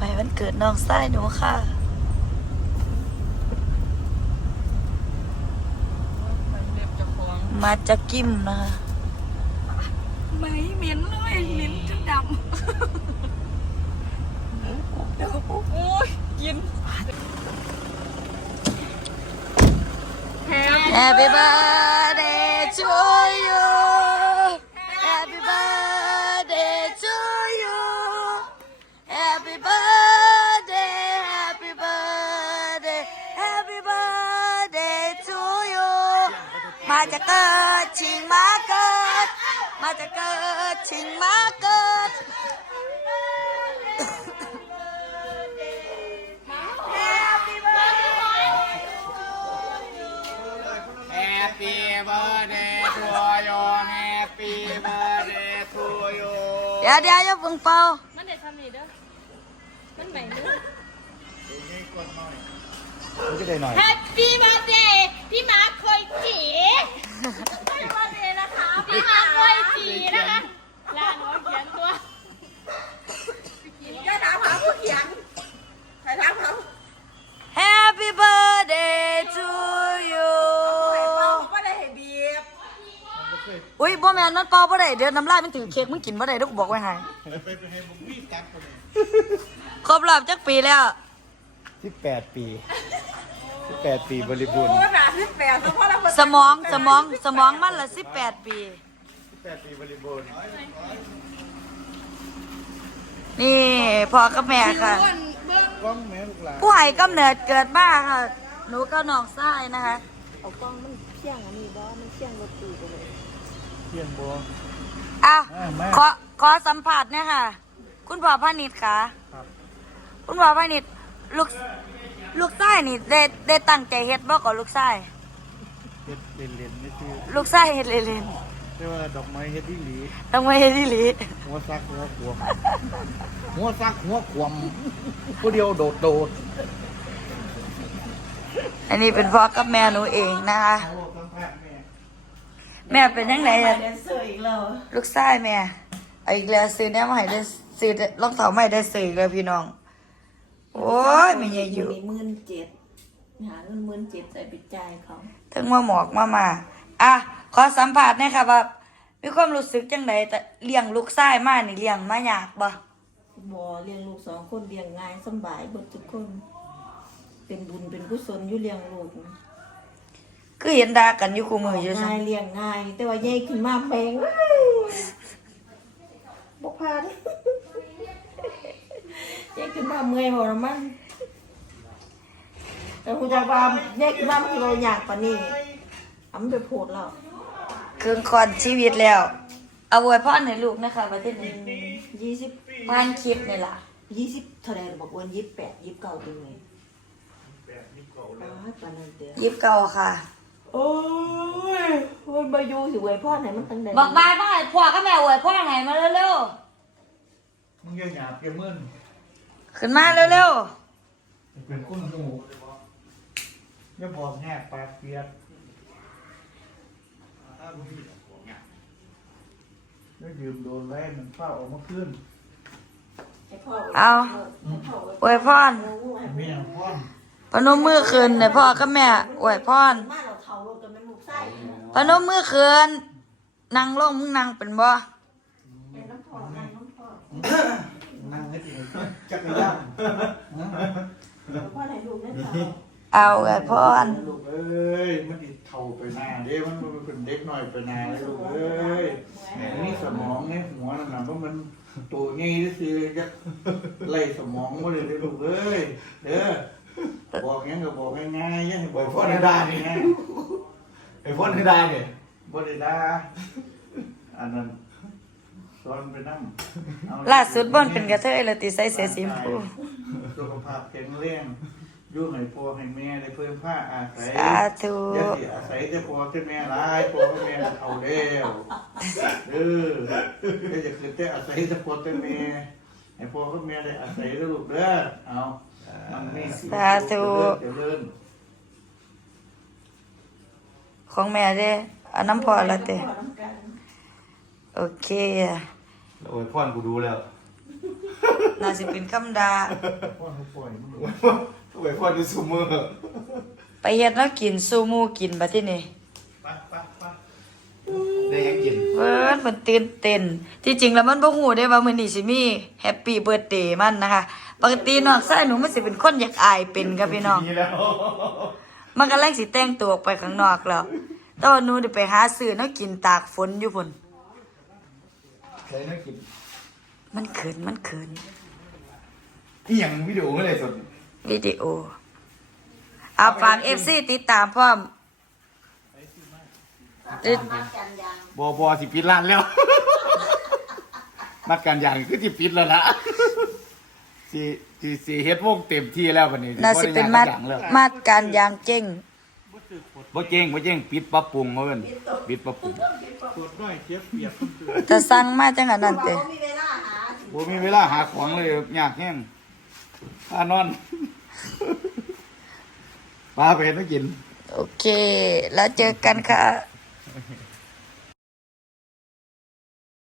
ไปวันเกิดน้องสายหนูค่ะ มาจะกิ้มนะไม่เหม็นเลย เหม็นจะดำ โอ้ยกินแฮปปี้บาย birthday to you. Mà cha cơ chinh mà cơ. Mà cha cơ chinh mà cơ. Dạ, đi ai cho phương phô Nó để xong gì đó Nó mẹ nữa มจะได้หน่อยแฮปปี้บารเดย์พีคอยี่มาคยจีนะคะลาหัวเขียนตัวจะถาหาผู้เขียน ใครถาเขา Happy birthday to you อุ้ยบ่แมนนั่นกอบ่ได้เดี๋ยวน้ำลายมันถือเค้กมึงกินบ่ได้ด้วกูบอกไว้ให้ครบรอบจักปีแล้ว ที่แปดปีิบแปดปีบริบูรณ์สมองสมองสมองมันละสิแปดปีสิปีบริบูรณ์นี่พ่อกับแม่ค่ะผู้ใหญ่กําเนิดเกิดบ้าค่ะหนูก็นองไส้นะคะเอากล้องมันเชียงอันนี่บ่มันเชียงรถตีไปเลยเชียงบ่อ่ะขอขอสัมผัสเนี่ยค่ะ คุณพ่อพานิดค่ะคุณพ่อพานิดลูกลูกชายนี่ ได้ได้ตั้งใจเฮ็ดบ่ก่ลูกไส้เฮ็ดเล่นเล่นไม่ชื่อลูกไส้เฮ็ดเล่นเนเรียกว่าดอกไม้เฮ็ดดีหลีดอกไม้เฮ็ดดีหลีหัวซักหัวขวมหัวซักหัวขวมผู้เดียวโดดโดด อันนี้เป็นพ่อกับแม่หนูเองนะคะ แม่เป็นยังไงอะลูกไส้แม่เอาอีกแล้วซื้อเนี่ยมาให้ได้ซื้อลองเท้าใหม่ได้ซื้อเลยพี่น้องโอ้ยไม่ใหญ่เยู่มีมื่นเจ็ดหาเงินมื่นเจ็ดใส่ปิดใจเขาทั้งว่าหมอกมามา อ่ะ ขอสัมผัสเนี่ยค่ะว่ามีความรู้สึกยังไงแต่เลี้ยงลูกชายมากนี่เลี้ยงมาอยากบ่บ่เลี้ยงลูกสองคนเลี้ยงง่ายสบายบทุกคน เป็นบุญ เป็นกุศลอยู่เลี้ยงลูกคือเห็นดากัน อยู่คู่มืออยู่ใช่ไหมเลี้ยงง่าย แต่ว่าใหญ่ขึ้นมาแบงบกพานยกขึ้นมาเมื่อยหัวมันแต่คุณจะว่าเยกขึ้ามาคือเราอยากกว่านี่อําไปโพดแล้วเครื่องคอนชีวิตแล้ว เอาไว้พ่อในลูกนะคะประเทศนี้ยี่สิบพันคลิปเนี่ยละยี่สิบเท่าไรบอกวันยี่สิบแปดยี่สิบเก้าตัวเองยิบเก่าค่ะ โอ้ยวันบายูสิเวยพ่อไหนมันตั้งแต่บอกบายบ้าพ่อก็แม่เวยพ่อไหนมาเร็วๆมึงเยอะหยาเพียงมึงขึ้นมาเร็วเร็วเป็นคุ้นจมูกเนี่บอกแง่ปาเปียดนี่ยืมโดนแล้มันเฝ้าออกมาขึ้นเอาอวยพรพนมมือคืนนในพ่อกับแม่อวยพรพนมมือคืนนั่งลงมึงนั่งเป็นบ่เอาไอ้พ่อนเอ้ยมันติเท่าไปนาเด้มันเป็นเด็กหน่อยไปนานลูกเอ้ยนี่สมองเนี่ยหัวหนังเพราะมันตัวงี้ที่ซจะไล่สมองมาเลยลูกเอ้ยเด้อบอกงั้ก็บอกง่ายๆยังบอกพ่อนได้ไงไอ้พ่อนได้ไงบ่ได้อันนั้นสวนไปนั่งล่าสุดบ่นเป็นกระเทยเลยตีไซส์เสียสิมพูสุขภาพแข็งแรงยุ่งให้พ่อให้แม่ได้เพิ่มผ้าอาศัยอาทูอาศัยจะพ่อท้่แม่ร้ายพ่อข้แม่เอาแล้วเออจะคิือจะอาศัยจะพ่อท้่แม่ให้พ่อก้บแม่ได้อาศัยลูกเด้อเอาสาธุของแม่เด้อน้ำพอแล้วเต้โอเค โอ้ยพ่อนกูดูแล้วน่าจะเป็นคำดาพ่อนป่วยทำไมพ่อนอยู่สูมือไปเห็ดนักกินสูมูกินมาที่นี่ปะปะปะได้ยังกินเพิ่นมันตื่นเต้นที่จริงแล้วมันบ่หูได้ว่ามื้นี้สิมี แฮปปี้เบิร์ธเดย์มันนะคะ ปกตินอกใส่หนูมันสิเป็นคนอยากอายเป็นครับพี่น้อง มันก็แรกสิแต่งตัวออกไปข้างนอกแล้ว ตอนนู้นเดี๋ยวไปหาซื้อนกกินตากฝนอยู่พุ่นมันเขินมันเขินอีอย่างวิดีโอไม่เลยสุดวิดีโอเอาฝากเอฟซีติดตามพร้อมบอบอสิ ปิดร้าน แล้วนักการยางคือี่ปิด แล้วล่ะสีสีเฮ็ดวงเต็มที่แล้ววันนี้น่าสิเป็นมาการยางเจ๊งบ่จริงบ่เจริงปิดปรับปุงเขาเนปิดปรับปรุงแต่สั่งมาจังนั่นเตะบ่มีเวลาหาของเลยอยากแห้งพานอนปลาเป็ดไม่กินโอเค แล้วเจอกันค่ะ